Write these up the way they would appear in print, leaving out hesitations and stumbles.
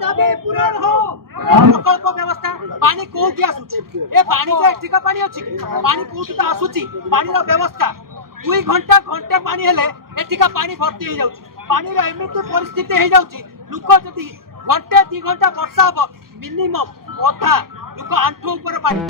दाबी पूरण हो प्रकल्प व्यवस्था पानी कोठी आसुची ए पानी जे एठिका पानी अछि पानी कोठी त आसुची पानी रो व्यवस्था 2 घंटा घंटे पानी हेले एठिका पानी भर्ती हो जाउची पानी रो एमिति परिस्थिति हो जाउची लोक जदी घंटे 2 घंटा वर्षा हो मिनिमम अधा लोक आंठो ऊपर पानी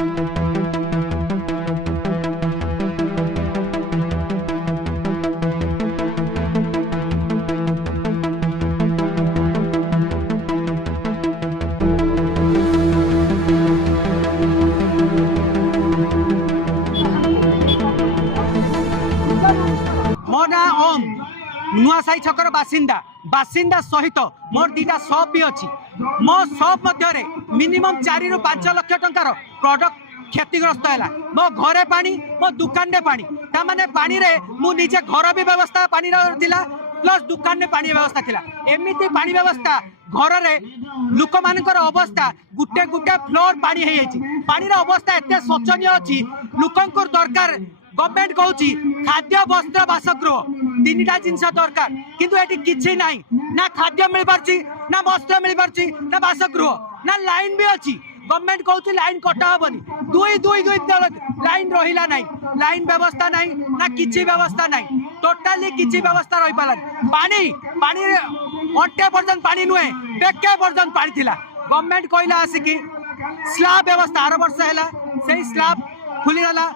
मोना ओम नुआसाई छकर बासिंदा सहित मोर दीटा शॉप भी अच्छी मो शॉप मध्य मिनिमम 4 ରୁ 5 लाख टंकार प्रोडक्ट क्षतिग्रस्त है मो घरे पानी मो दुकान रे पानी ता माने पानी रे मु निजे घर भी व्यवस्था पानी थिला प्लस दुकान में पानी व्यवस्था थिला एमिति पानी व्यवस्था घर रे लोक मानकर अवस्था गुटे गुटे फ्लोर पानी है पानी रा अवस्था एते शोचनीय अछि लोकंकर दरकार गवर्नमेंट कहूँ खाद्य वस्त्र बासगृह 3टा जिनस दरकार किंतु एटी किछि नाही ना खाद्य मिल पारछि ना वस्त्र मिल पारछि ना बासगृह ना लाइन भी अछि गवर्नमेंट कहूँ लाइन कटा हबनी दुई लाइन रहिला नाही लाइन व्यवस्था नाही ना किछि व्यवस्था नाही टोटाली किछि व्यवस्था रहि पालानी पानी अंटे पर्यंत पानी नुहे बेके पर्यंत पानी थिला गवर्नमेंट कहला आसिकी स्लैब व्यवस्था 8 वर्ष हैला सेही स्लैब खुली गला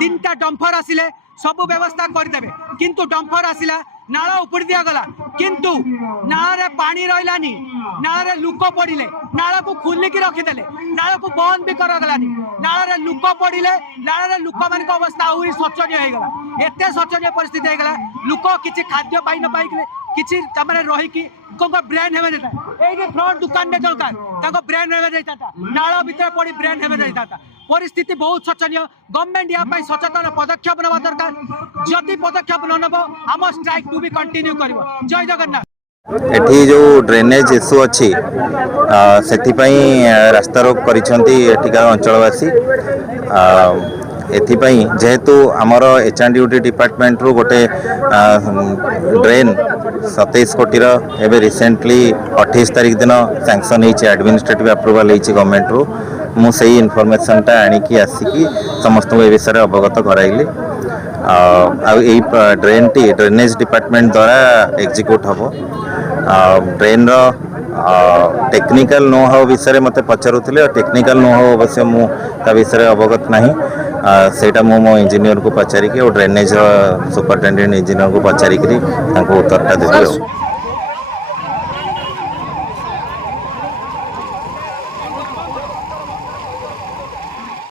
3टा डंफर आसिले सब व्यवस्था करदेबे किंतु डंफर आसिला नाला उपड़ दिया गला किंतु नाला रे पानी रहिलानी नाला रे लुक पड़िले नाला को खुलिकी रखिदेले नाला को बंद भी कर गलानी नाला रे लुक पड़िले नाला रे लुक मान अवस्था आहुरी शोचनीय हो गला एते शोचनीय परिस्थिति हो गला लुक किछि खाद्य पाई न पाइले किछि तमरे रही कि कोको ब्रेन हेबे देता एई फ्रंट दुकान में दरकार ताको ब्रेन हेबे देता नाला भीतर पड़ी ब्रेन हेबे देता परिस्थिति बहुत शोचनीय गवर्नमेंट या सचेतन पदक्षेप नवा दरकार जदि पदक्षेप न नब आम स्ट्राइक टू भी कंटिन्यू करिवो जय जगन्नाथ एठी जो ड्रेनेज इश्यू अच्छी से रास्ता रोक करिसेंती एठिका अंचलवासी एथिपाई जेहेतु आमर एचआरडीयूटी डिपार्टमेंट रू गोटे ड्रेन 27 कोटी एवं रिसेंटली 28 तारीख दिन सैंक्शन होती एडमिनिस्ट्रेटिव अप्रूवाल होती गवर्नमेंट रू मुझे इनफॉरमेशनटा आणिकी आसिकी समस्त को विषय अवगत कराइली ड्रेन टी ड्रेनेज डिपार्टमेंट द्वारा एग्जीक्यूट हम ड्रेन टेक्निकल नो हाउ विषय मत पचारुले टेक्निकल नो हाउ अवश्य मुझे विषय अवगत नहीं सेटा मो इंजीनियर को पचारिकी और ड्रेनेज सुपरिटेडेंट इंजीनियर को पचारिकी उत्तरटा देवी।